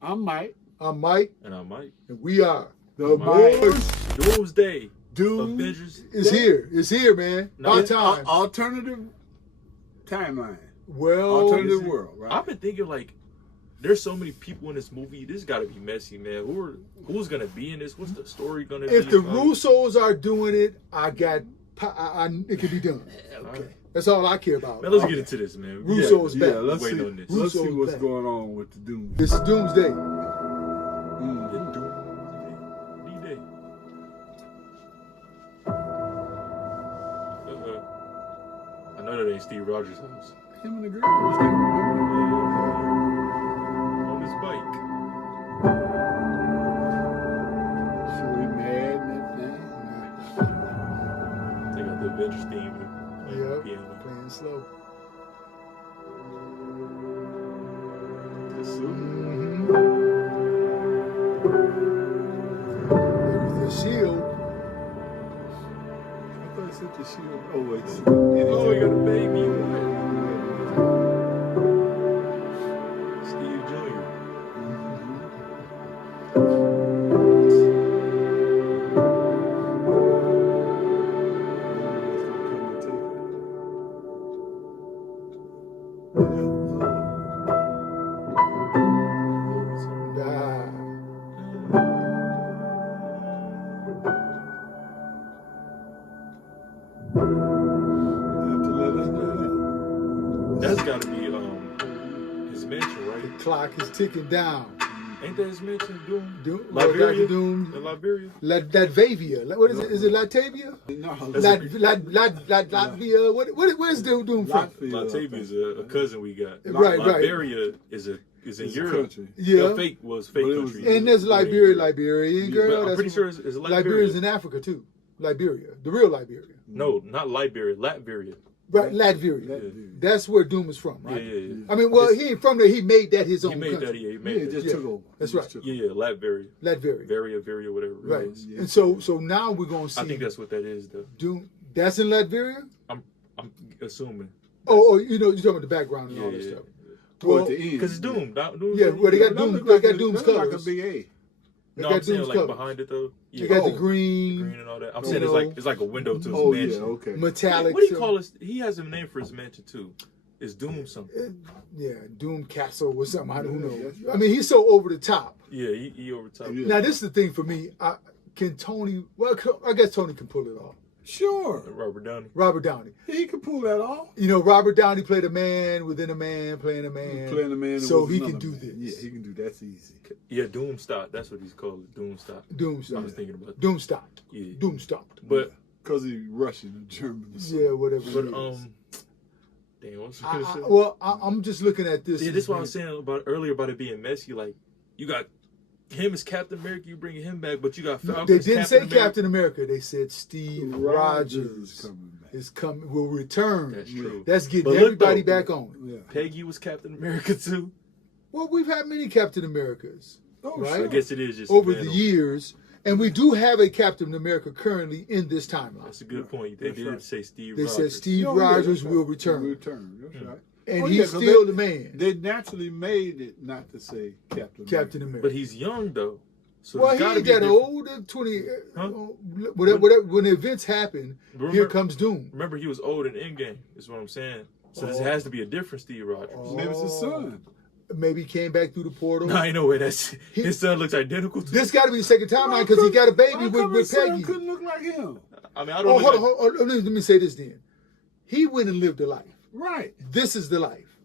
I'm Mike. I'm Mike. And I'm Mike. And we are The boys. Doomsday. Doom. Avengers. It's here. It's here, man. About time. Alternative timeline. Well, Alternative world, right? I've been thinking, like, there's so many people in this movie. This got to be messy, man. Who's gonna be in this? What's the story gonna be? if the Russos are doing it, it can be done. Okay. That's all I care about. Man, let's get into this, man. Russo's back. Yeah, let's Waiting see. on this. Let's see Russo's what's back. going on with the Doom. This is Doomsday. The Doomsday. D-Day. I know that ain't Steve Rogers' house. Him and the girl was there. On his bike. So we mad and everything. They got the Avengers theme. Yeah, Piano. playing slow. The suit. There's the shield. I thought it said the shield. Oh, wait. Oh, he got a baby. Steve Jr. That's got to be his mansion, The right? clock is ticking down. Ain't that his mansion? Doom, Liberia? Doom. In Liberia? Latvia. What is it? Is it Latavia? No, Latvia. Where's Doom from? Latavia is a cousin we got. Right. Liberia is in It's a Europe. country. Yeah. Fake But it was- country. And there's Liberian girl. But I'm pretty sure it's Liberia. Liberia's in Africa too. Liberia, the real Liberia. No, not Liberia. Latveria. Right, Latveria. That's where Doom is from, right? Yeah. I mean, well, he ain't from there. He made that his own He made country. that. Yeah, he Yeah, made it that. just took over. That's It right. just took Yeah, Latveria. Latveria. Varia, whatever. Right. It is. Yeah. And so now we're gonna see. I think that's what that is, though. Doom. That's in Latveria. I'm assuming. Oh, you know, you're talking about the background and all that Yeah. stuff. Toward Well, the end. Because it's Doom. Yeah, well, they got Doom. They got Doom's That look like a colors. big A. They No, got I'm saying Doom's like colors. behind it though. They Yeah. got the Oh. green, Green and all that. I'm You saying know. it's like a window to his Oh, mansion. yeah, okay. metallic. What do you call it? He has a name for his mansion too. It's Doom something. Yeah, Doom Castle or something. I don't know. that's I mean, he's so over the top. Yeah, he over top. Yeah. Now, this is the thing for me. Can Tony? Well, I guess Tony can pull it off. Sure. Robert Downey. Robert Downey. He can pull that off. You know, Robert Downey played a man within a man, playing a man. Playing the man. So was he another can do man. this. Yeah, he can do that's easy. Yeah, Doomstock. That's what he's called. Doomstock. I Doomstock. was thinking about that. Doomstock. Yeah. Doomstock. But Because he's Russian and German. Or something. Yeah, whatever. but it is. damn, what's I gonna say? I'm just looking at this. Yeah, this is what I was saying about earlier about it being messy. Like you got him as Captain America, you bringing him back, but you got Falcon. They as didn't say America. Captain America. They said Steve Rogers is coming back. will return. That's true. That's getting But look, everybody though, back on. Yeah. Peggy was Captain America too. Well, we've had many Captain Americas, Oh, right? I sure. guess it is just Over a man the on- years, and we do have a Captain America currently in this timeline. That's a good point. They That's did right. say Steve. They Rogers. said Steve Oh, yeah, Rogers that's right. will return, Return. That's right. and Oh, he's yeah, 'cause still they- the man. They naturally made it not to say Captain America. But he's young though. So Well, there's he gotta ain't be a that different- old. 20. Huh? Whatever. When the events happen, Remember- here comes Doom. Remember, he was old in Endgame. Is what I'm saying. So this Oh. has to be a different Steve Rogers. Maybe it's his son. Maybe he came back through the portal. No, ain't no way. That's his son looks identical to. This got to be the second timeline because he got a baby with Peggy. Couldn't look like him. I mean, I don't. Oh, look hold on, like- hold on. Let me say this then. He went and lived a life. Right. This is the life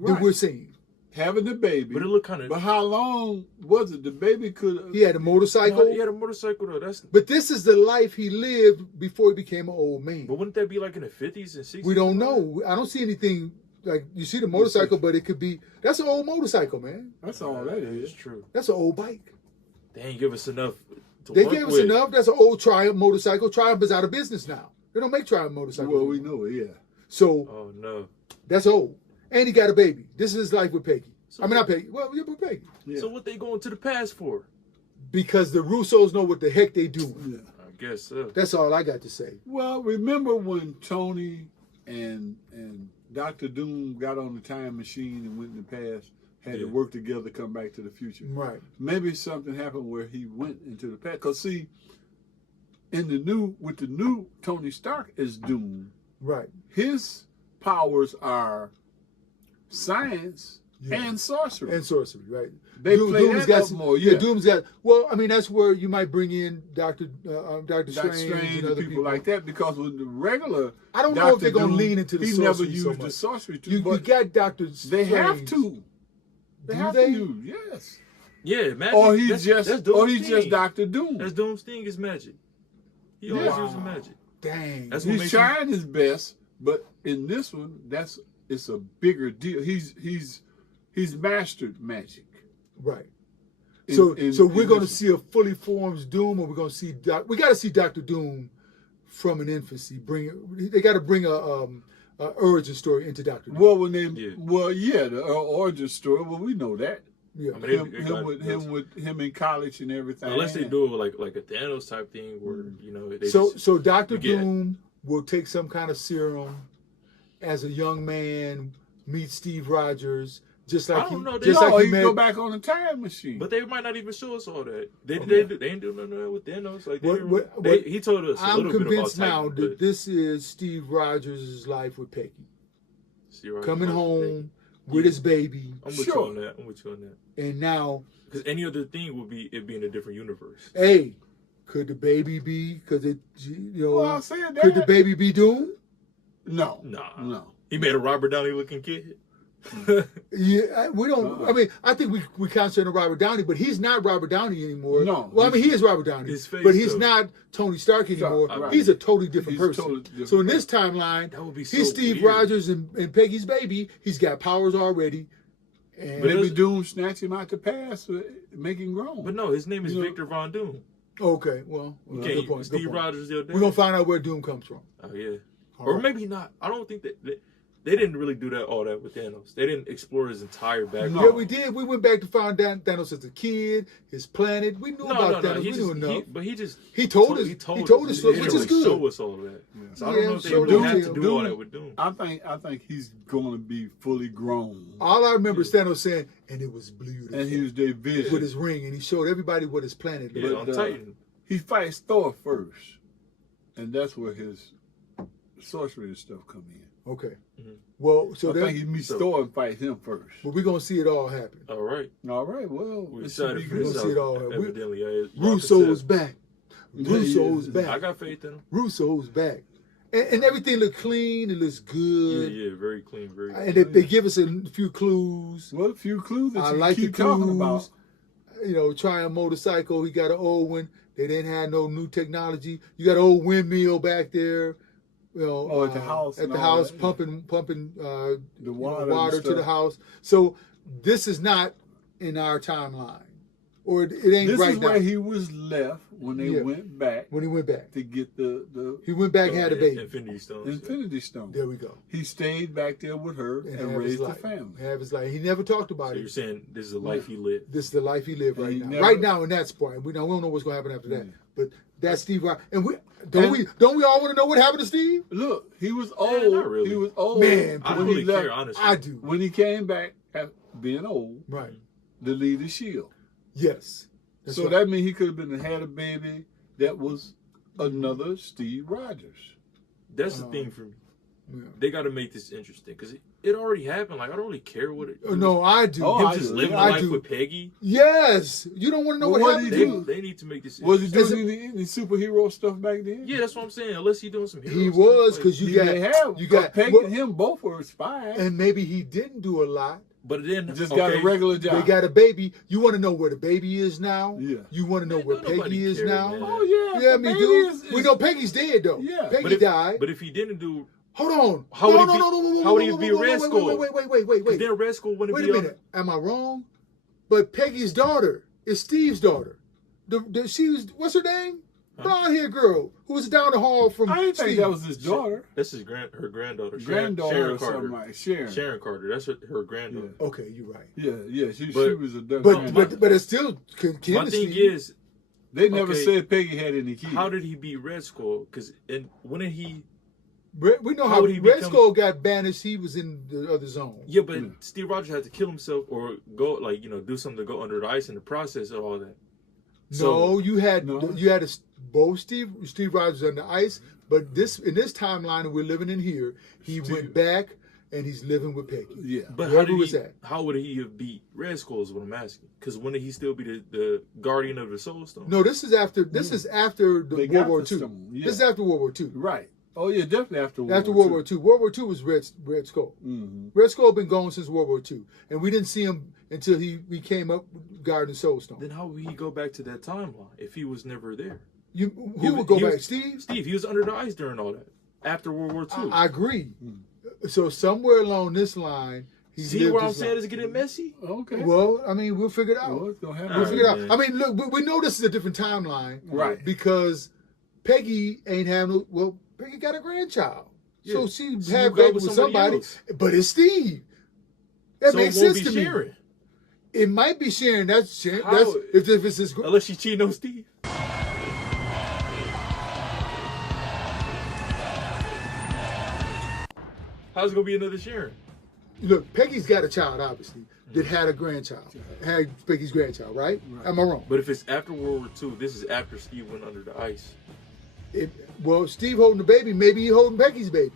that Right. we're seeing. Having the baby. But it looked kind of. But how long was it? The baby could. He had a motorcycle. He had a motorcycle though. That's. But this is the life he lived before he became an old man. But wouldn't that be like in the 50s and 60s? We don't know. I don't see anything like you see the motorcycle, but it could be that's an old motorcycle, man. That's all that It's is. true. That's an old bike. They ain't give us enough. To They work gave us with. enough. That's an old Triumph motorcycle. Triumph is out of business now. They don't make Triumph motorcycles. Well, we anymore. know it, yeah. So Oh no. that's old. And he got a baby. This is his life with Peggy. So I mean, not Peggy. Well, yeah, with Peggy. Yeah. So what they going to the past for? Because the Russos know what the heck they doing. Yeah. I guess so. That's all I got to say. Well, remember when Tony and Dr. Doom got on the time machine and went in the past? had to Yeah. work together to come back to the future. Right. Maybe something happened where he went into the past. Cause see, with the new Tony Stark as Doom, Right. his powers are science Yeah. and sorcery. And sorcery, right? They Doom- play Doom's that got up more. Yeah, Doom's got. Well, I mean, that's where you might bring in Doctor Doctor Strange Strange and and other people like that. Because with the regular, I don't know if Dr. they're gonna Doom, lean into the he sorcery never used so the much. sorcery too. You but got Doctor they have Strange. to. They Do have they? to use, yes. Yeah, magic. Or he's that's just Doom's just thing. Dr. Doom. That's Doom's thing is magic. He always Yeah. uses magic. Dang. That's what He's makes trying his best, but in this one, it's a bigger deal. He's mastered magic. Right. In- So in- so we're in going to this see a fully formed Doom, or we're going to see we got to see Doctor Doom from an infancy. They got to bring a origin story into Doctor Doom. one. Well, when they, Yeah. the origin story. Well, we know that. Yeah. I mean, Him in college and everything. unless they do it like a Thanos type thing where they So just, so Doctor you get- Doom will take some kind of serum as a young man, meet Steve Rogers, just like I don't know, just no, like he met. go back on the time machine. but they might not even show us all that. They Okay. ain't doing nothing of that with Thanos. Like What- he told us a I'm little bit about convinced now Titan, that but this is Steve Rogers' life with Peggy, see, right, coming like, home with Yeah. his baby, I'm with you Sure. on that. I'm with you on that. and now, Because any other thing would be it being a different universe. hey, could the baby be? Could it? well, I'm saying that. Could the baby be Doom? No, Nah. no. He made a Robert Downey looking kid. Yeah, we don't. I mean, I think we concentrate on Robert Downey, but he's not Robert Downey anymore. No, well, I mean, he is Robert Downey, his face, but he's though. not Tony Stark anymore. Right. He's a totally different He's a person. totally different So in this timeline, That would be so he's Steve weird. Rogers and Peggy's baby. He's got powers already. And Maybe doesn't- Doom snatch him out the past, make him grown. But no, his name is You know- Victor Von Doom. okay, well, You good can't point. Steve good point. Rogers the other day. We're gonna find out where Doom comes from. Oh yeah. All Or right. maybe not. I don't think that they didn't really do all that with Thanos. They didn't explore his entire background. Yeah, we did. We went back to find out Thanos as a kid, his planet. We knew about Thanos. He We just, knew enough. but he just He told us. He told us, They which didn't is really good. show us all of that. So I don't know if they so really had Doom- to do all Doom- that with Doom. I think he's going to be fully grown, All I remember is Thanos saying, and it was beautiful. and he was their vision. with his ring, and he showed everybody what his planet Yeah, looked on like. Titan. He fights Thor first, and that's where his sorcery and stuff come in. Okay. Mhm. Well, so I that, think he meets so- Thor and fights him first. but we're gonna see it all happen. All right. All right, well, We it should decided be for We're this gonna good. see it out. all happen. Evidently, yeah, Russo's back. Yeah, he Russo's is. back. I got faith in him. Russo's back. And everything looked clean. It looks Yeah, good. yeah, very clean, very. And they give us a few clues. Well, a few clues that I you like keep the talking clues. about. You know, trying a motorcycle. He got an old one. They didn't have no new technology. You got an old windmill back there. You know, Oh, at the house At and the all house, that, yeah. pumping The water, and water to stuff. the house. So this is not in our timeline, or it ain't This right is now. where he was left when they Yeah. went back When he went back, to get the he went back and had a baby. Infinity Stones. Infinity Stone. There we go. He stayed back there with her And and have his raised the life. family. Have his life. He never talked So about you're it. saying this is the life he lived. This is the life he lived And right he now. never- Right now in that spot. We don't know what's going to happen after that. Yeah. But that's Steve Rogers. And And- we all want to know what happened to Steve? Look, he was Yeah, old. not really. He was old. Man, I when don't he really left. care, honestly. I do. When he came back, at being old, Right. to lead the shield. Yes. That's So right. that means he could have been had a baby that was another Steve Rogers. That's the thing for me. Yeah. They got to make this interesting because it already happened. Like I don't really care what it. Oh, no, I do. Oh, him I just do. living I life do. with Peggy. Yes. You don't want to know Well, what what happened did to he him? They need to make this. Was he interesting. doing any superhero stuff back then? Yeah, that's what I'm saying. Unless he's doing some. He hero was, stuff, because like- you He got may have. you got Peggy well, and him both were spies. and maybe he didn't do a lot. But then Just got a regular job. They got a baby. You want to know where the baby is now? Yeah. You want to know Man, where don't nobody Peggy is care, now? man. Oh yeah. Yeah, the me baby do. We know Peggy's dead though. Yeah. Peggy But if, died. But if he didn't do, Hold on. How would no, he no, be- no, no, no, how would he no, be no, no, Red wait, Skull? Wait. then Red Skull wouldn't Wait be a minute. Am I wrong? But Peggy's daughter is Steve's daughter. She was, what's her name? Blonde haired girl who was down the hall from I didn't think Steve. that was his daughter. That's her granddaughter. Granddaughter Sharon or something Carter. like Sharon. Sharon Carter. That's her granddaughter. Okay, you're right. Yeah. She But- was a But it's still Kim My and thing Steve. is, They never okay, said Peggy had any kids. how did he beat Red Skull? Because when did he We know How how would he Red become- Skull got banished. He was in the other zone. Yeah, but Steve Rogers had to kill himself or go, like, do something to go under the ice in the process of all that. No, you had No. both Steve Rogers on the ice, but in this timeline that we're living in here, he went back and he's living with Peggy. Yeah. But Wherever was that? how would he have beat Red Skull is what I'm asking. Because wouldn't he still be the guardian of the Soul Stone? No, this is after the They World got War the II. stone, yeah. This is after World War II. Right. Oh yeah, definitely after After World War II. World War II was Red Skull. Mm-hmm. Red Skull been gone since World War II, and we didn't see him until he came up guarding Soul Stone. Then how would he go back to that timeline if he was never there? Who would go he back? was- Steve? Steve, he was under the ice during all that. After World War II. I agree. So somewhere along this line, he's See lived what I'm his saying life. is getting messy? Okay. Well, I mean, we'll figure it out. Well, it's gonna happen. We'll figure it out. man. I mean, look, we know this is a different timeline, Right. Because Peggy ain't having no. Well, Peggy got a grandchild, so Yeah. she So had you go baby with with somebody somebody. else. But it's Steve. That So makes it won't sense be to me. Sharon. It might be Sharon. That's Sharon. How? That's if it's his. Unless she cheating on Steve. How's it gonna be another Sharon? Look, Peggy's got a child, obviously, that had a grandchild. Had Peggy's grandchild, right? Am I wrong? But if it's after World War II, this is after Steve went under the ice. Well, Steve holding the baby, maybe he holding Peggy's baby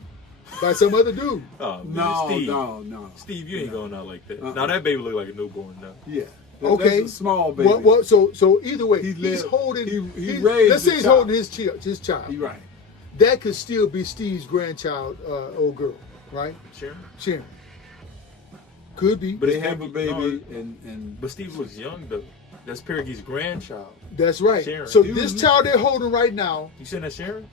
by some other dude. Oh, man, No, Steve. no. Steve, you ain't going out like that. Uh-uh. Now that baby look like a newborn now. Yeah. Okay. That's a small baby. Well, so either way, He he's lived- holding. he raised let's say the he's child. holding his child. You're right. That could still be Steve's grandchild, old girl, right? Sharon? Sharon. Could be. But They it's have a Peggy- baby no, and But Steve looks young though. That's Peggy's grandchild. That's right. Sharon. So You- this child they're holding right now, You saying that's Sharon?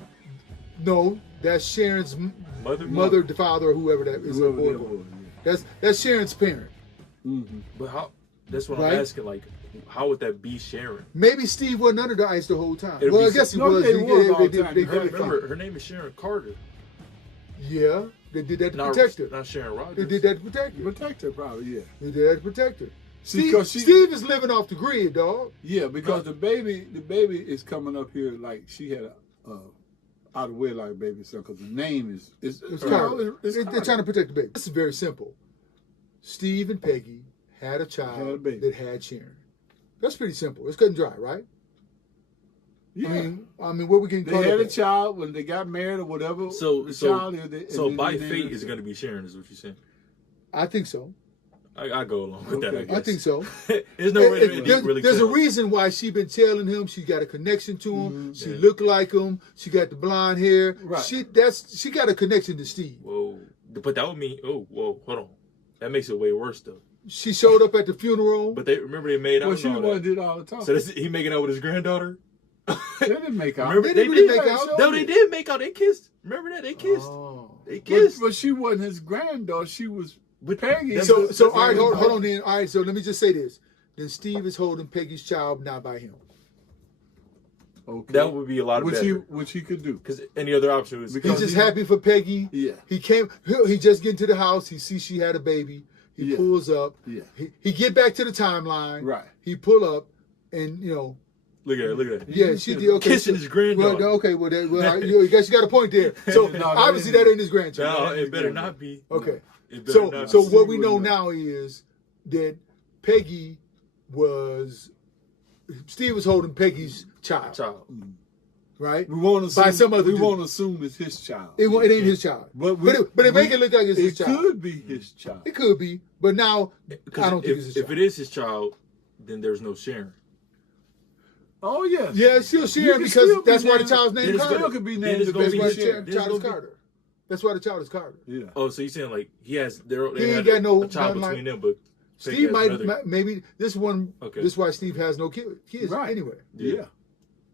no, that's Sharon's Mother? the father, or whoever that is. whoever or- that was. That's Sharon's parent. Yeah. Mm-hmm. But how? That's what Right. I'm asking. Like, how would that be Sharon? Maybe Steve wasn't under the ice the whole time. It'll Well, I be guess he no, was. yeah, he was all the time. They Her- couldn't Remember, find her name is Sharon Carter. him. Yeah, they did that to Not, protect her. not Sharon Rogers. They did that to protect her. Protect her, probably. Yeah. They did that to protect her. See, 'cause she- Steve is living off the grid, dog. Yeah, because the baby is coming up here like she had a out of wedlock baby son. Because the name is It's you know, Carter. They're trying to protect the baby. This is very simple. Steve and Peggy had a child Had a baby. that had Sharon. That's pretty simple. It's cut and dry, right? Yeah. I mean, what we getting They caught had up a at? child when they got married or whatever. So, the so, child is. and so then by they named fate it- is going to be Sharon, is what you're saying. I think so. I go along with that. I Okay. guess. I think so. There's no way to really There's a tell. reason why she been telling him she got a connection to him. Mm-hmm. She Yeah. looked like him. She got the blonde hair. Right. She got a connection to Steve. Whoa, but that would mean. Oh, whoa, hold on. That makes it way worse though. She showed up at the funeral. But they remember they made out. Well, and she the all one that. did all the talking. So he making out with his granddaughter. They didn't make out. Remember They they didn't did make make out. out. No, they did make out. They kissed. Remember that they kissed. Oh. They kissed. But she wasn't his granddaughter. She was But Peggy. that's- So that's all right, what- hold on then. All right, so let me just say this. Then Steve is holding Peggy's child, not by him. okay. That would be a lot of better. which he could do. Because any other option was Because He's just he- happy for Peggy. Yeah. He came. He just get into the house. He sees she had a baby. He Yeah. pulls up. Yeah. He get back to the timeline. Right. He pull up, and you know, look at it. Look at it. yeah, she did. Okay, Kissing his granddaughter. Well, okay, well, I guess you got a point there. So No, obviously that that ain't his No, grandchild. it better not be. Okay. It better So not so be. what we know Steve was- now is that Peggy was Steve was holding Peggy's child, Child. right? We won't By assume, some other we dude. won't assume it's his child. It ain't his child, But but it make it look like it's his it child. could be his child. It could be, but now I Because don't think it's his if child. it is his child, then there's no Sharon. Oh yes. Yeah, it's still You Sharon can because still be that's why the named- child's name Then is it's Carter. Still could be Then named it's the gonna That's baby why the Sharon. child is There's no- Carter. That's why the child is Carter. Yeah. Oh, so you're saying like he has they He ain't had got no- a child nothing between them, but Peggy Steve has might another- maybe this one. Okay. This is why Steve has no kids Right. anyway, Yeah.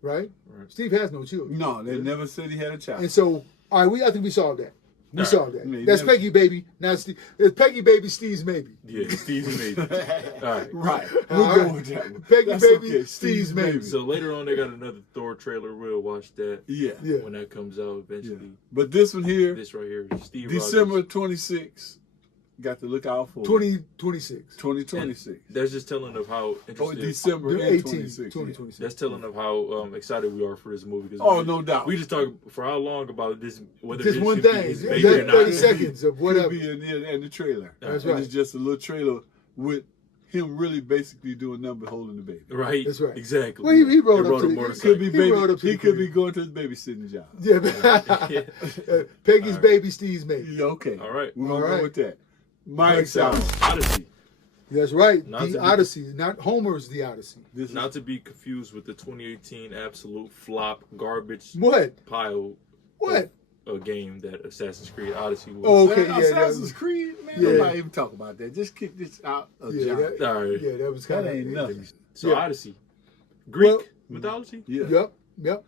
right? Right. Steve has no children, No, they never said he had a child. and so all right, I think we solved that. We All right. solved that. Yeah, That's never- Peggy baby. Now Steve, it's Peggy baby. Steve's maybe. Yeah, Steve's maybe. All right. Right. All We'll right. go with that one. Peggy That's baby, okay. Steve's maybe. So later on, they got another Thor trailer. We'll watch that Yeah. Yeah. when that comes out Yeah. eventually. But this one here, This right here, is Steve December Rogers. 26th, got to look out for 2026. 2026. That's just telling of how Oh, interested. December The 18, 18th, 26. 2026. That's telling of how excited we are for this movie. 'Cause Oh, we, no doubt. We just talk for how long about this, whether Just this one should be thing. his That baby or 30 not. seconds of whatever. Could be in the trailer. That's And right. it's just a little trailer with him really basically doing nothing but holding the baby. Right. That's right. Exactly. Well, he rode They up to a the- motorcycle. Could be He rode up to he the could be crib. going to his babysitting job. Yeah. Peggy's All right. baby, Steve's maybe. Yeah, okay. All right. We're gonna All go right. with that. Mike Sounds. Sounds. Odyssey. That's right. Not to The be- Odyssey, not Homer's The Odyssey. This Not is to be confused with the 2018 absolute flop garbage What? pile What? of a game that Assassin's Creed Odyssey was. Oh, okay, yeah, Assassin's yeah. Creed, man. Yeah. Nobody even talk about that. Just kick this out of Yeah, John. that, All right. yeah, that was kind That of ain't nothing. So Yeah. Odyssey. Greek Well, mythology? Yeah. Yep.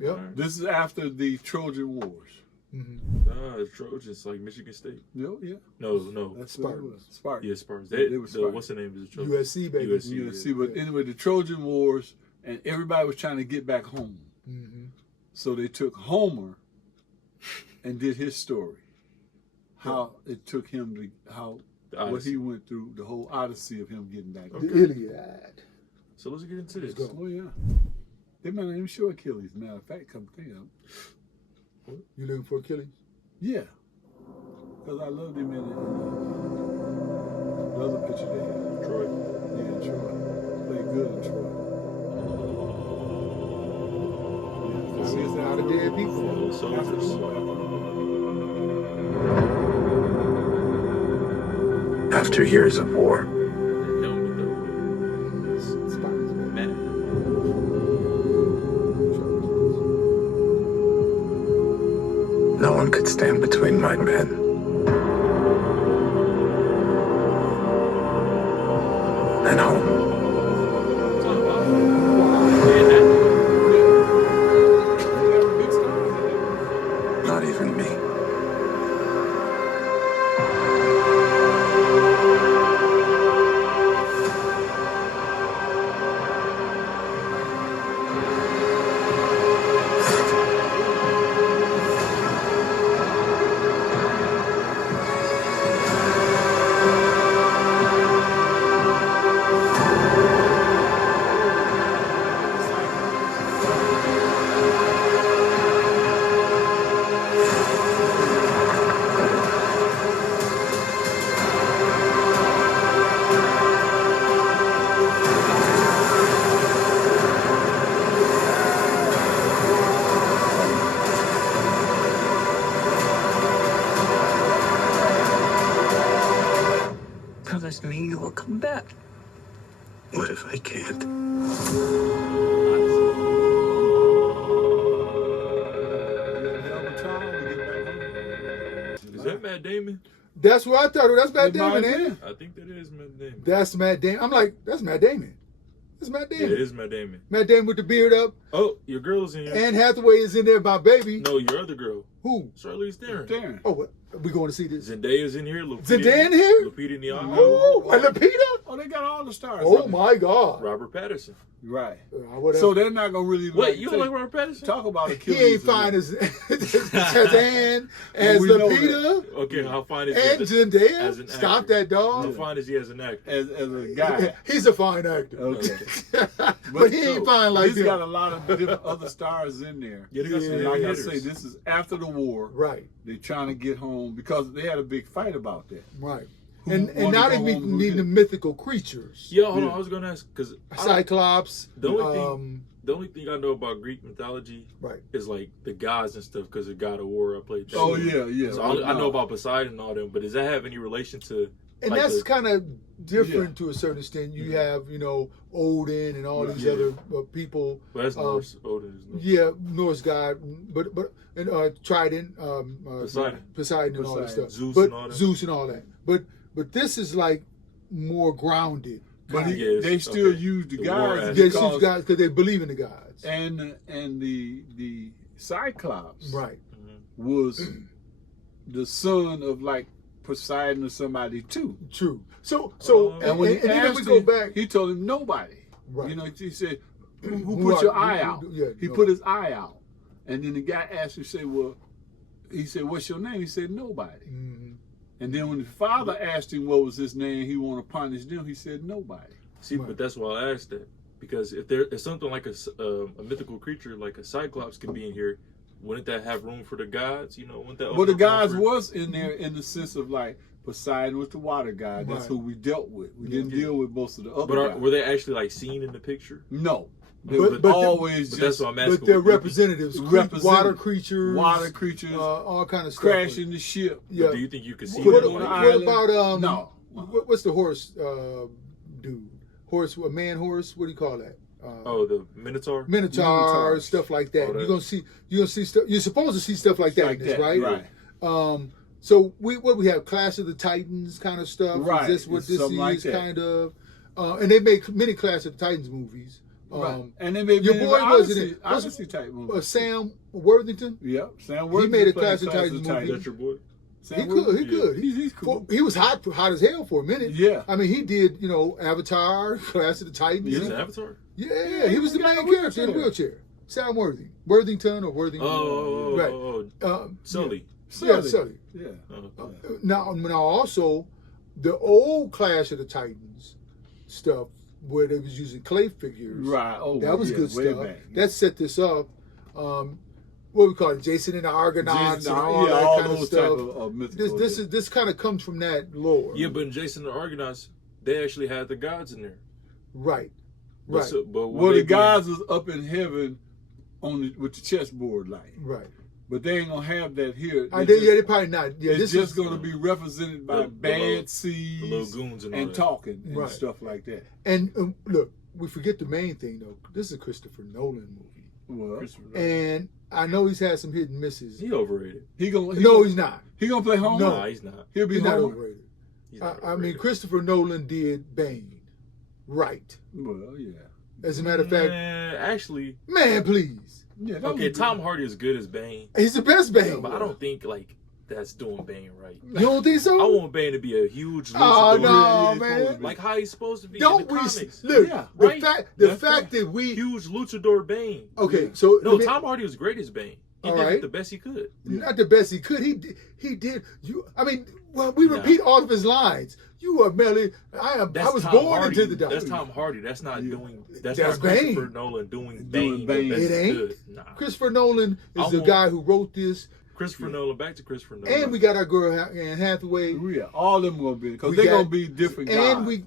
All right. This is after the Trojan Wars. Mm-hmm. Trojans like Michigan State. No, yeah. No. That's what it was. Spartan. Yeah, Spartans. They were Spartans. What's the name of the Trojans? USC, baby. USC. You see, but anyway, the Trojan Wars, and everybody was trying to get back home. Mm-hmm. So they took Homer and did his story. How it took him to, how, The what Odyssey. he went through, the whole odyssey of him getting back. The Iliad. So let's get into this. Let's go. Oh, yeah. They might not even show Achilles, matter of fact, come think of it. You looking for Achilles? Yeah. Because I loved him in it. The other picture they had. Troy. Yeah, Troy. Played good in Troy. Yeah, See, it's a lot of dead people. Fallen soldiers. After years of war, That helmet though. Spiders, man. Man. no one could stand between my men. And home. Talk about it. Yeah, Not even me. Promise me you will come back. What if I can't? Is that Matt Damon? That's what I thought. That's Matt It might Damon, ain't it? I think that is Matt Damon. That's Matt Damon. I'm like, that's Matt Damon. That's Matt Yeah, Damon. it is Matt Damon. Matt Damon with the beard up. Oh, your girl's in here. Anne Hathaway is in there, my baby. No, your other girl. Who? Charlize Theron. Darren. Oh, what? We going to see this? Zendaya's in here. Lupita, Zendaya in here? Lupita Nyong'o. Oh, and Lupita? Oh, they got all the stars. Oh my God! Robert Pattinson. Right. Whatever. So they're not gonna really Wait, like, you don't like Robert Pattinson? talk about he Achilles. ain't fine as Anne, as we know Lupita, Okay, how fine is and he as Zendaya. an Stop actor? that How dog. fine is he as an actor? as a guy. He's a fine actor. Okay. but he ain't fine like He's got a him. lot of different other stars in there. Yeah, they got some And heavy like I hitters. say, this is after the war. Right, They're trying to get home because they had a big fight about that. right. Who And wanna now go they home, who need the didn't? mythical creatures. Yeah, hold on. Yeah. I was gonna ask because Cyclops. the only thing I know about Greek mythology Right. is like the gods and stuff because of God of War. I played. That Oh game. yeah. So I know about Poseidon and all them, but does that have any relation to? And like that's the- kind of different to a certain extent. You have, Odin and all these Yeah. other people. Well, that's Norse. Odin is Norse. Yeah, Norse god, but and Trident, Poseidon. and all that Poseidon. stuff. Zeus but and all that. Zeus and all that. But this is like more grounded. But Yes, they still okay. use the The guys war Yes, because, these guys because they believe in the gods. and the Cyclops Right. was the son of like Poseidon or somebody too. True. So And when he then asked we go him, back. he told him nobody. Right. He said, "Who Who put are- your who- eye who- out?" yeah, he no. put his eye out, and then the guy asked him, "Say, well," he said, "What's your name?" He said, "Nobody." Mhm. And then when the father asked him what was his name, he want to punish them. He said nobody. See, Right. but that's why I asked that, because if something like a mythical creature like a Cyclops could be in here, wouldn't that have room for the gods? You know, wouldn't that? Well, the open up gods for- was in there in the sense of like Poseidon was the water god. That's Right. who we dealt with. We didn't Yeah. deal with most of the other But guys. were they actually like seen in the picture? No. They But- were but- always But just that's what I'm asking. But they're Would you be- representatives, water creatures, all kind of stuff. crashing the ship. Yeah. Do you think you could see What, them? on what the island? about No. What's the horse dude? Horse, a man horse. What do you call that? Oh, the Minotaur. Minotaurs, stuff like that. Oh, that- You're gonna see stuff. You're supposed to see stuff like that Like in this, that, right? right. So we have Clash of the Titans kind of stuff. Right, Is this what it's this something like is? that. Kind of. And they make many Clash of the Titans movies. Right. And then maybe your boy was in it. Odyssey type movie. Sam Worthington. Yep. Sam He Worthington made a played Clash of Titans movie. Is that your boy? Sam He could. He Worthington? could. He's cool. He was hot as hell for a minute. Yeah. I mean, he did. Avatar, Clash of the Titans. He was an Avatar. Yeah, he was the got main a character in a wheelchair. wheelchair. Sam Worthington or Worthington. Oh, Sully. Yeah, Sully. Yeah. Oh, Now also, the old Clash of the Titans stuff where they was using clay figures. Right. Oh, That was yeah, good way stuff. back. That set this up. What we call it, Jason and the Argonauts Jason, and all yeah, that all kind of those stuff. type of mythical. This kind of comes from that lore. Yeah, but in Jason and the Argonauts, they actually had the gods in there. Right. But Right. but well, the guys was up in heaven with the chessboard light, Right. but they ain't gonna have that here. They probably not. Yeah, It's this just is going to be represented by The bad little seeds goons and all and that. talking and Right. stuff like that. And look, we forget the main thing though. This is a Christopher Nolan movie, Well, and I know he's had some hit and misses. He overrated. he gonna No, he's not. he gonna play Homer. No. Nah, he's not. He'll be He's not Homer. overrated. He's not I mean, overrated. Christopher Nolan did Bane, right? Well, yeah, As a matter of fact, Actually, man, please, yeah. that okay, was Tom Hardy is good as Bane, he's the best Bane. but I don't think like that's doing Bane right. You don't think so? I want Bane to be a huge Oh luchador, no, he's man! supposed to be. like how he's supposed to be Don't in the we comics. look? Yeah, the right. fact That's that we Huge luchador Bane. okay. So No, let me- Tom Hardy was great as Bane. He All did right. the best he could. not the best he could. He did. You. I mean, well, we Nah. repeat all of his lines. You are Melly. I was Tom born Hardy. into the dark. That's Tom Hardy. That's not Yeah. doing. That's That's not Christopher Bane. Nolan doing Doing Bane. Bane. The best It he ain't. could. Nah. Christopher Nolan is I the want- guy who wrote this, Christopher Nolan. Back to Christopher Nolan. and we got our girl Anne Hathaway, Yeah, all of them gonna be because We they're got- gonna be different guys. and we,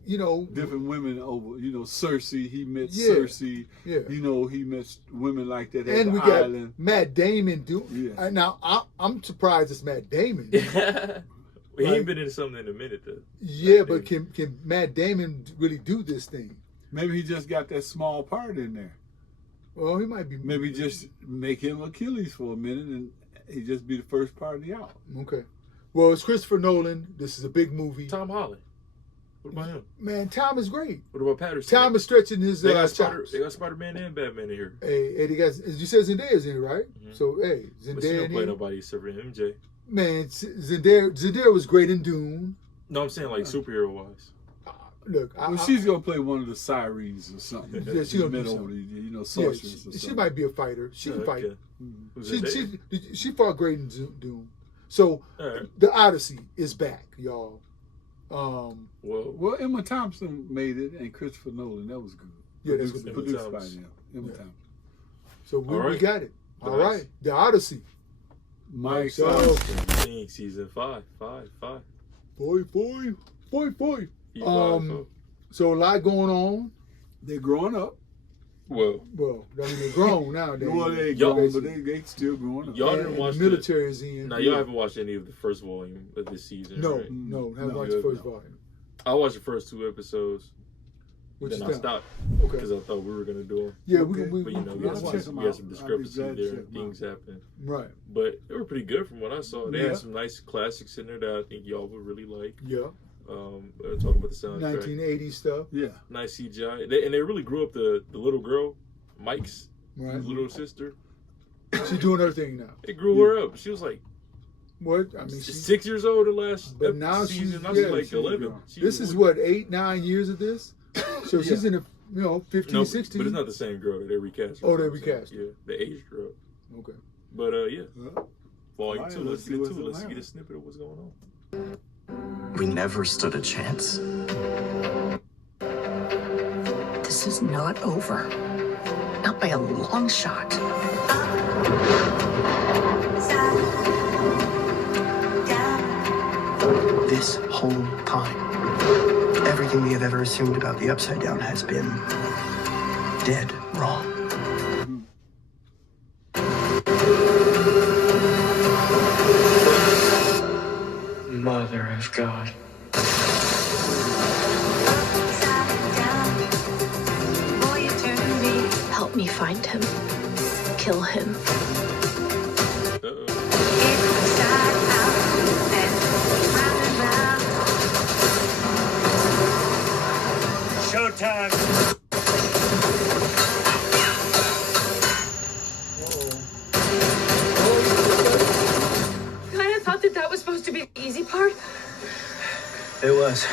different women over. Cersei. He met Yeah. Cersei. Yeah. He met women like that at and the we got island. Matt Damon. Yeah. Now I'm surprised it's Matt Damon. He Like- ain't been in something in a minute though. Yeah, Matt but can Matt Damon really do this thing? Maybe he just got that small part in there. Well, he might be. Maybe just make him Achilles for a minute and he just be the first party out. Okay. Well, it's Christopher Nolan. This is a big movie. Tom Holland. What about him? Man, Tom is great. What about Patterson? Tom is stretching his They got chops. They got Spider-Man and Batman in here. Hey, they got, as you said, Zendaya's in it, right? Mhm. So, hey, But she Zendaya don't in play here. nobody except for MJ. Man, Zendaya was great in Dune. No, I'm saying like superhero wise. Look, Well, she's gonna play one of the sirens or something. Yeah, she gonna met do over something. the, yeah, sorcerers or she something. might be a fighter. She can fight. Okay. Who's Zendaya? She fought great in Dune. So, All right. the Odyssey is back, y'all. Well, Well, Emma Thompson made it, and Christopher Nolan. That was good. Yeah, that's Produced- good. produced Emma by Thompson. them. Emma Yeah. Thompson. So we All right. got it. All Nice. right, the Odyssey. Mike So, Thompson. season 5. boy. So a lot going on. They're growing up. Well, Well, I mean, they're grown nowadays. Well, they Y'all- grown, but they still growing up. Y'all And didn't watch the military is in. now y'all haven't watched any of the first volume of this season, No, right? no, haven't No, watched the you first haven't. volume. I watched the first 2 episodes, Which then is I down. stopped Okay. because I thought we were gonna do them. Yeah, Okay. we But you know, I'll we had check some, them we had out. some I'll be discrepancy glad to there. check them Things happen, right. but they were pretty good from what I saw. They Yeah. had some nice classics in there that I think y'all would really like. Yeah. Talking about the soundtrack, 1980 stuff. Yeah. nice CGI, and they really grew up the little girl, Mike's Right. little sister. She's doing her thing now. It grew her up. She was like What? I mean, she, 6 years old the last But now season. she's- I was yeah, like she's 11. grown. She this was- is what 8-9 years of this. So she's in the 15, no, 16. but it's not the same girl. They recast her. Oh, they That's what I'm saying. recast her. Yeah, they aged her up. Okay. But yeah, Well, volume Alright, 2. let's Let's see get what's to it. Let's around. get a snippet of what's going on. We never stood a chance. This is not over. Not by a long shot. This whole time, everything we have ever assumed about the Upside Down has been dead wrong. Mother of God. Help me find him. Kill him. Showtime. Kind of thought that was supposed to be the easy part. It was.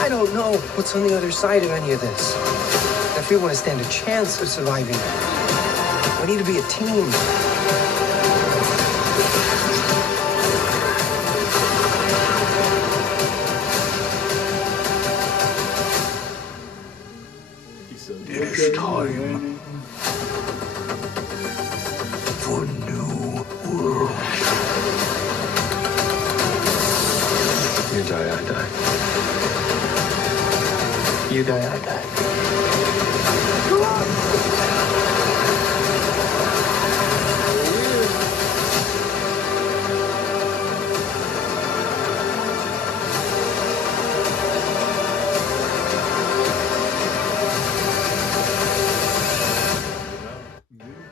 I don't know what's on the other side of any of this. If we want to stand a chance of surviving, we need to be a team. It's time for new world. You die, I die. You die, I die.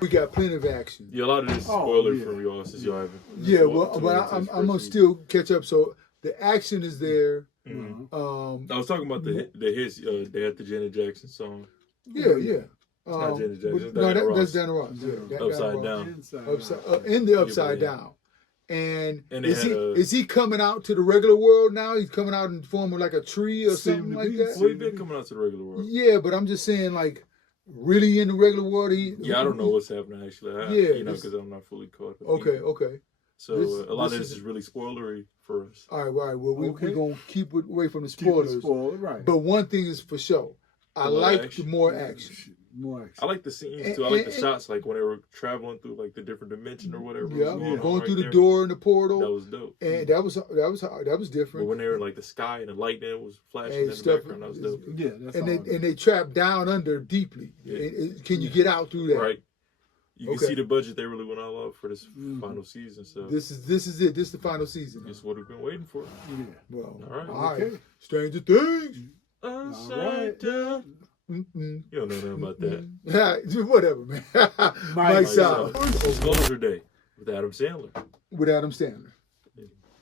We got plenty of action. Yeah, a lot of this is spoiler from y'all since y'all haven't. Yeah, well, but I'm gonna still catch up. So the action is there. I was talking about the hits. They had the Janet Jackson song. Yeah. not Janet Jackson. That's Diana Ross. Yeah, Upside Down. In the Upside Down. And is he coming out to the regular world now? He's coming out in the form of like a tree or something like that? Well, he's been coming out to the regular world. Yeah, but I'm just saying, like, really in the regular world? I don't know what's happening, actually. Because I'm not fully caught up. Okay. So a lot of this is really spoilery for us. All right. Well, we're going to keep it away from the spoilers. Right. But one thing is for sure. I like the more action. I like the scenes too. I like the shots, like when they were traveling through like the different dimension or whatever. Going through the door in the portal. That was dope. And that was different. But when they were in like the sky and the lightning was flashing in the background, that was dope. Yeah, and they trapped down under deeply. Yeah. Can you get out through that? Right. You can see the budget they really went all out for this final season. So this is it. This is the final season. This is what we've been waiting for. Yeah. Well, all right. Stranger Things. Upside down. You don't know nothing about that. Whatever, man. Mike's out. Disclosure Day with Adam Sandler.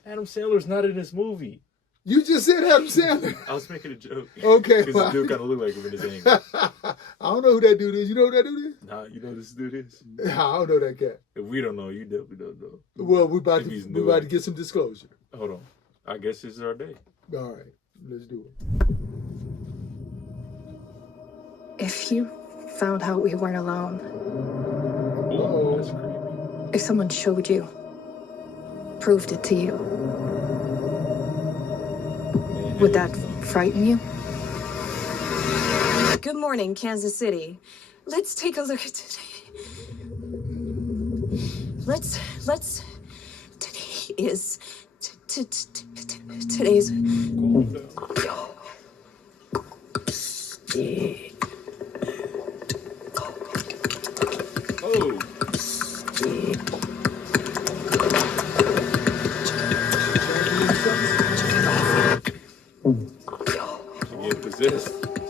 Adam Sandler's not in this movie. You just said Adam Sandler. I was making a joke. Okay. Because the dude kind of looked like him in his angle. I don't know who that dude is. You know who that dude is? Nah, you know who this dude is? I don't know that cat. If we don't know, you definitely don't know. Well, we're about to get some disclosure. Hold on. I guess this is our day. All right. Let's do it. If you found out we weren't alone. Oh, that's creepy. If someone showed you, proved it to you, would that frighten you? Good morning, Kansas City. Let's take a look at today. Today is today's. Oh.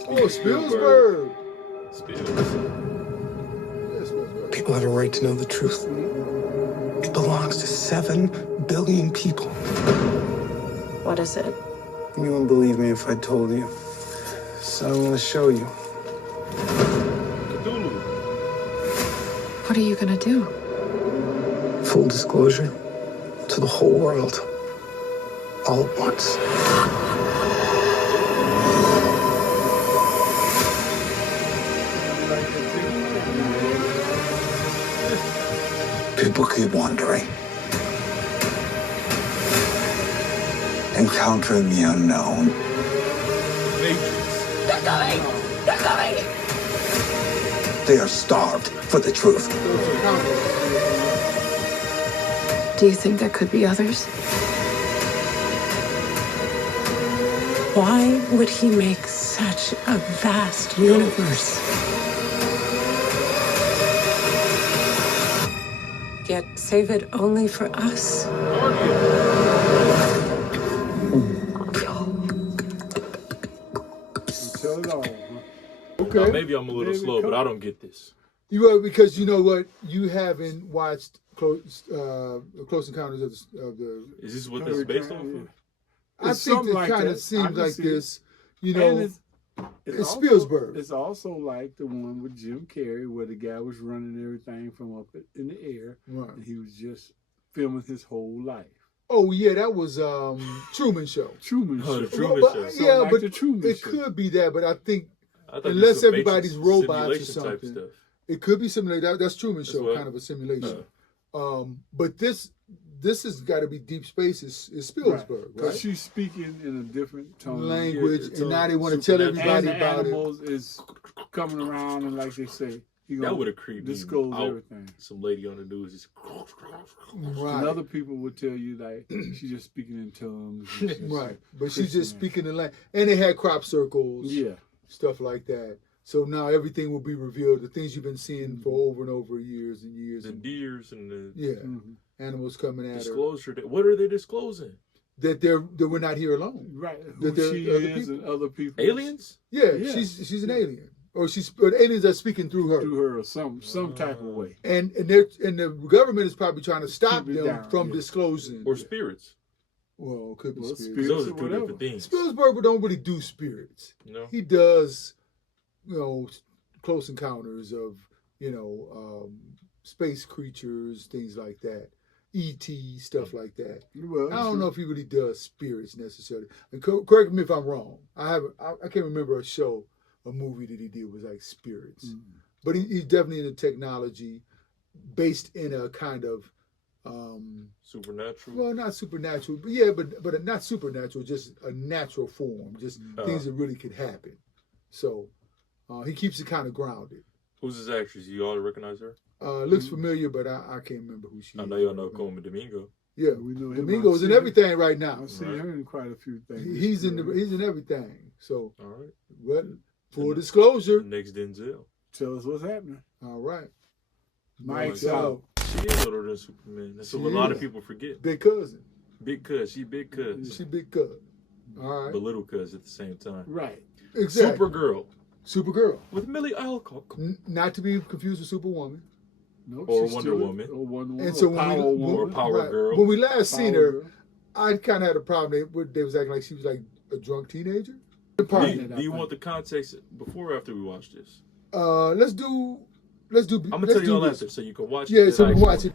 Oh, Spielberg. People have a right to know the truth. It belongs to 7 billion people. What is it? You wouldn't believe me if I told you. So I'm going to show you. What are you gonna do? Full disclosure to the whole world. All at once. People keep wandering, encountering the unknown. Matrix. They're coming! They're coming! They are starved for the truth. Do you think there could be others? Why would he make such a vast universe? Yet save it only for us? Tell it all. Huh? Okay. Now, maybe I'm a little slow, but I don't get this. You are, because you know what? You haven't watched Close Encounters of the. Is this what this is based off of? I It's think something it like kind that. of seems I can like see this. You And know, it's it's also- Spielberg. It's also like the one with Jim Carrey where the guy was running everything from up in the air, right. and he was just filming his whole life. Oh yeah, that was Truman Show. Truman Oh, Show. the Truman Well, Show. but- So yeah, like but the Truman it Show. could be that. But I think I thought this unless was some everybody's Matrix robots or simulation type something. stuff. it could be simulated. That's Truman Show, what- kind of a simulation. But this has got to be Deep Space is Spielberg, right? Because she's speaking in a different tone. Language, it's and a now they want to tell supernatural- everybody And the about it. animals is coming around, and like they say, he That gonna would have creeped me disclose out. everything. Some lady on the news just. Right. And other people would tell you like she's just speaking in tongues. and she's Right, but she's Christian. just speaking the language, and they had crop circles, Yeah. stuff like that. So now everything will be revealed. The things you've been seeing for over and over years and years. The And, deers and the yeah, Mhm. animals coming at her. disclosure. What are they disclosing? That we're not here alone. Right. That Who there she are other is people. and other people. Aliens? Yeah, Yeah. she's an alien, or aliens are speaking through her. Through her or some type of way. And the government is probably trying to stop Keep it them down, from yeah. disclosing. Or spirits? Well, it could be Well, spirits. spirits. Those are or two whatever. different things. Spielberg don't really do spirits. No. He does, close encounters of, space creatures, things like that. E.T., stuff like that. Well, I don't know if he really does spirits necessarily. And correct me if I'm wrong. I can't remember a movie that he did was like spirits. Mm-hmm. But he's definitely in a technology based in a kind of Supernatural? well, not supernatural, but yeah, but not supernatural, just a natural form, just things that really could happen. So he keeps it kind of grounded. Who's this actress? You all recognize her? Looks familiar, but I can't remember who she is. I know y'all know Coleman Domingo. Yeah, We know him. Domingo's I've in seen everything right now. I've seen Right. her in quite a few things. He's in everything. So, All right. well, full disclosure. The next Denzel. Tell us what's happening. All right, Mike's So, out. She is older than Superman. That's what a She lot is. of people forget. big cousin. Big cuz. She big cuz. She big cousin. All right, But little cuz at the same time. Right. exactly. Supergirl. Supergirl. With Millie Alcock. Not to be confused with Superwoman. No, Or she's Wonder still- Woman. Or Wonder Woman. And so or when Power we, Woman. Or Power Girl. when we last seen Power her, Girl. I kind of had a problem. They was acting like she was like a drunk teenager. Do you want the context before or after we watch this? Let's do. I'm gonna tell you all after so you can watch it. Yeah, then so I we can watch it.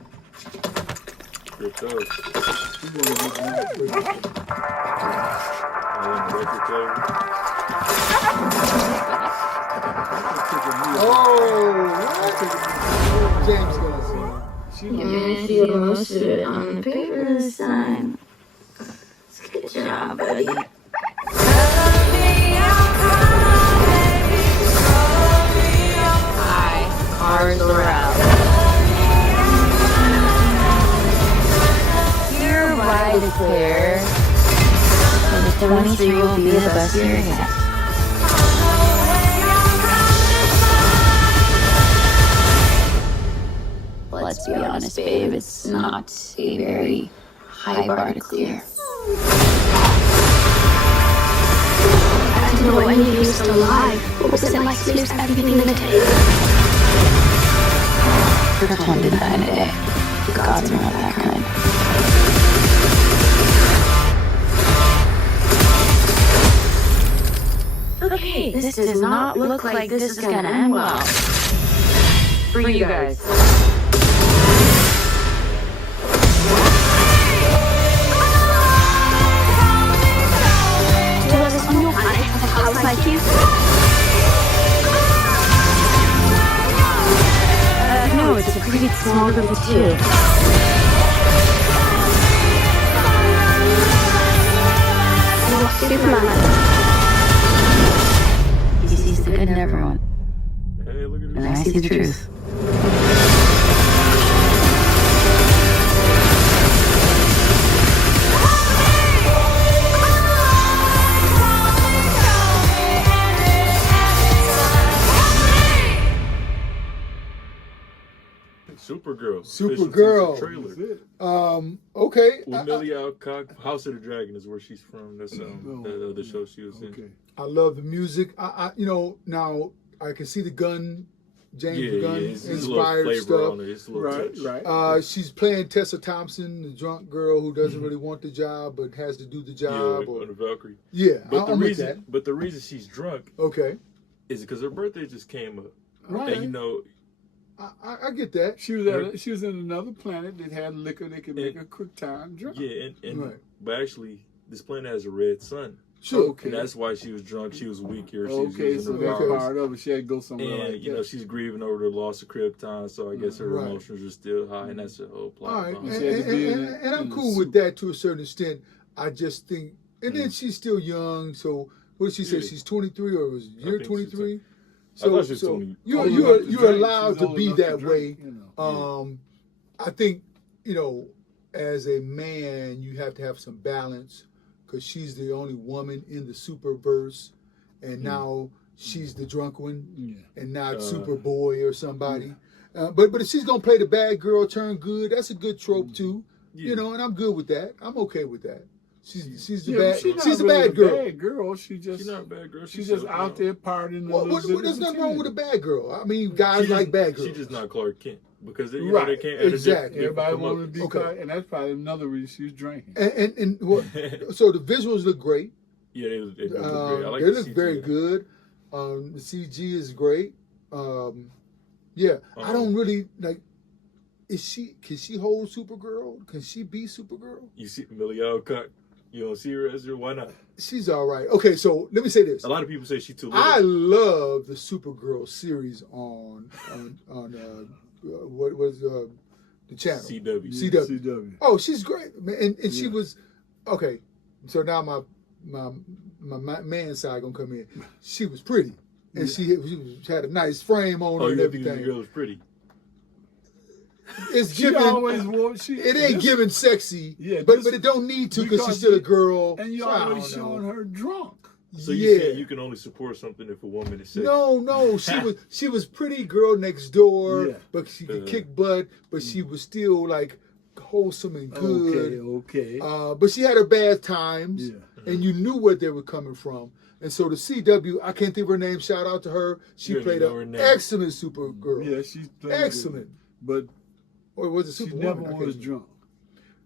Script those. I want the record player. Oh, James Gunn. Yes, you almost did it on the paper this time. Good job, buddy. Cars are out. Hereby declare that the 23 will be the best year yet. Let's be honest, babe, it's not a very high bar to clear. I don't know any of you still alive. What was it like to lose everything in a day? First one didn't die in a day. The gods are not that kind. Okay, this does not look like this is gonna end well. For you guys. Does on your planet have a house like you? No, it's a pretty small group of two. Superman. He sees the good in everyone. Hey, look at And I this. see the truth. Supergirl. Supergirl. Official teaser trailer. Okay. With Millie Alcock, House of the Dragon is where she's from. That's the other show she was in. Okay. I love the music. You know, now I can see the Gunn, James Gunn it's a little inspired flavor stuff. on it. It's a little Right, touch. right. She's playing Tessa Thompson, the drunk girl who doesn't really want the job but has to do the job. On the Valkyrie. Yeah, But the I'm with reason, but the reason she's drunk that. Okay, is because her birthday just came up. right. And you know, I get that. She was in another planet that had liquor that could make a quick time drunk. yeah, and Right. but actually, this planet has a red sun. Sure. Okay. And that's why she was drunk. She was weak here. She was Okay, using so her that's powers. part of it. She had to go somewhere And like you know, that. she's grieving over the loss of Krypton, so I guess her Right. emotions are still high, and that's the whole plot. All right, behind and, it. She had to be in and I'm the cool with suit. that to a certain extent. I just think, and then she's still young. So what did she say? Yeah. She's 23 or was I year think she's 23? I thought she was 20. you're Old enough to you're drink. allowed She's to old be enough to that drink, way. you know. I think, you know, as a man, you have to have some balance because she's the only woman in the Superverse, and now she's the drunk one, and not Superboy or somebody. But if she's gonna play the bad girl, turn good, that's a good trope too. Yeah. You know, and I'm good with that. I'm okay with that. She's the Yeah, bad. but she's not She's a really bad girl. Bad girl. She's not a bad girl. She's just out there partying. There's nothing wrong with a bad girl. I mean, guys like bad girls. She's just not Clark Kent because you know, Right, they can't exactly. Everybody wanted to be Okay. caught, and that's probably another reason she's drinking. And what? So the visuals look great. Yeah, they look great. I like They the look CG. very good. The CG is great. Yeah, I don't really like. Can she hold Supergirl? Can she be Supergirl? You see Millie Alcock, you don't see her as her. Why not? She's all right. Okay, so let me say this. A lot of people say she's too little. I love the Supergirl series on what was the channel? CW. Oh, she's great, man. And she was okay. So now my man side gonna come in. She was pretty, and she had a nice frame on her and you think the everything. girl was pretty? It's She giving. always wants. It ain't giving sexy, Yeah, but this- it don't need to because she's because still a you- girl. And you So I always don't know. showing her drunk. So yeah. you saying you can only support something if a woman is sexy? No, she was pretty girl next door, Yeah. but she could kick butt, but she was still like wholesome and good. Okay. But she had her bad times, Yeah. and you knew where they were coming from. And so the CW, I can't think of her name. Shout out to her. She You don't played know her an name. excellent Supergirl. Yeah, she's playing Excellent. good. Or was it But she Superwoman? never I can't was remember. drunk.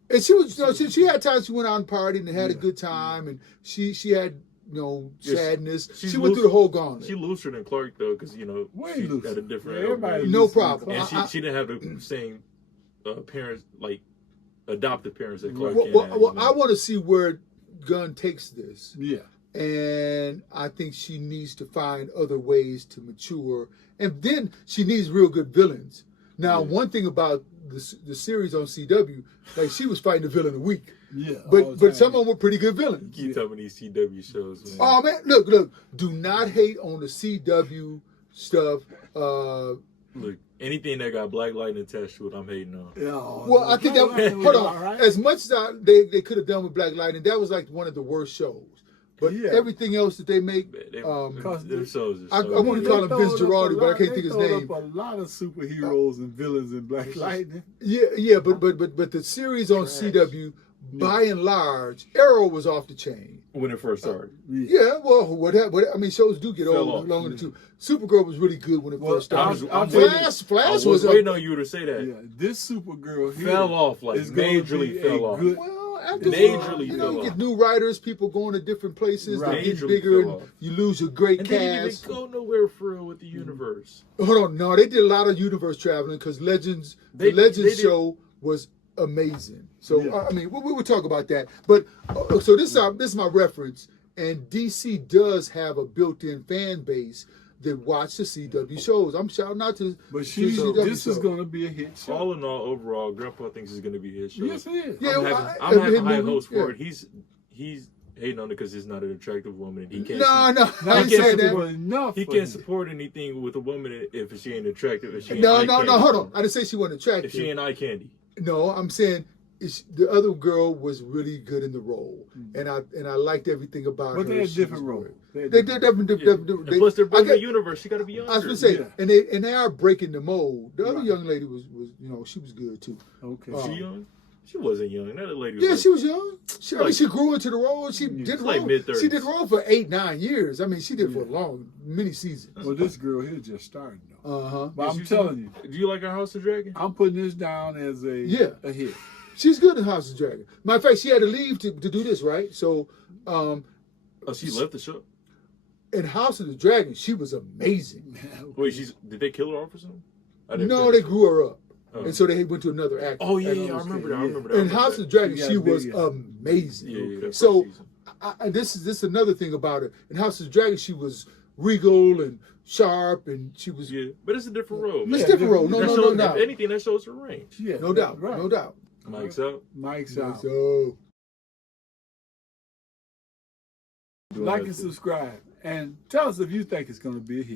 And she was, she had times she went out and partied and had a good time, and she had sadness. she's She went through the whole gauntlet. She looser than Clark though, because she looser. had a different. Yeah, everybody upbringing. No looser than problem. Clark. And she didn't have the same parents, like adopted parents that Clark Well, Kent had. well, you know? I want to see where Gunn takes this. Yeah. And I think she needs to find other ways to mature. And then she needs real good villains. Now, one thing about the series on CW, like she was fighting the villain a week. Yeah. all the But some time. of them were pretty good villains. Keep telling me these CW shows, man. Oh man, look, do not hate on the CW stuff. Look, anything that got Black Lightning attached to it, I'm hating on. Yeah, Well, I think that, Lightning was hold all on, right. as much as they could have done with Black Lightning, that was like one of the worst shows. But Yeah. everything else that they make, Their shows are I so want to good. call him Vince They throwed Girardi, up but I a can't lot- think his they throwed name. up a lot of superheroes and villains in Black Lightning. Yeah, but the series on CW, by and large, Arrow was off the chain. When it first started. Yeah, well, I mean, shows do get Fell old off. longer than two. Supergirl was really good when it first started. I'm Flash I was was waiting on you to say that. Yeah, this Supergirl here Fell off, like is gonna majorly be fell a off. good- Well, after Majorly you fell get off. new writers, people going to different places, Right. they get Majorly bigger, fell and off. you lose your great And they didn't cast. even go nowhere for real with the universe. Hold on, no, they did a lot of universe traveling because Legends, They the Legends did. show was amazing. So Yeah. I mean, we would talk about that. But so this is my reference, and DC does have a built-in fan base, that watch the CW shows. I'm shouting out to But to she's CW this is shows. going to be a hit show. All in all, overall, Grandpa thinks it's gonna be his show. Yes, it is. Yeah, I'm having his high movie, hopes for yeah. it. He's hating on it because it's not an attractive woman, and he can't. No, I ain't saying that. Enough. He for can't him. support anything with a woman if she ain't attractive. If she ain't No, eye no, candy. no. Hold on. I didn't say she wasn't attractive. If she ain't eye candy. No, I'm saying the other girl was really good in the role, and I liked everything about her. But they had She different was roles. great. They're different. And plus, they're both in the universe. She got to be younger. I was gonna say, Yeah. and they are breaking the mold. The other Right. young lady was she was good too. Okay. Was she young? She wasn't young. That lady was Yeah, like, she was young. I mean, like- she grew into the role. She did like role. mid-30s. She did role for 8-9 years. I mean, she did for many seasons. Well, this girl here just started though. Uh-huh. But I'm telling you, Do you like her House of Dragon? I'm putting this down as a hit. She's good in House of Dragon. Matter of fact, she had to leave to do this, right? So, Oh, she left the show. in House of the Dragon, she was amazing. Wait, did they kill her off or something? I didn't No, finish. they grew her up. Oh. And so they went to another actor. Oh yeah, actor. I remember that. I remember that. In House of the Dragon, she was amazing. Yeah, that So, first season. and this is another thing about her. In House of the Dragon, she was regal and sharp, and she was But it's a different role. It's a different role. No, That no, shows, no doubt. If anything, that shows her range. Yeah, No doubt. right. No doubt. Mike's out. Mike's out. So, Like and subscribe. And tell us if you think it's going to be a hit.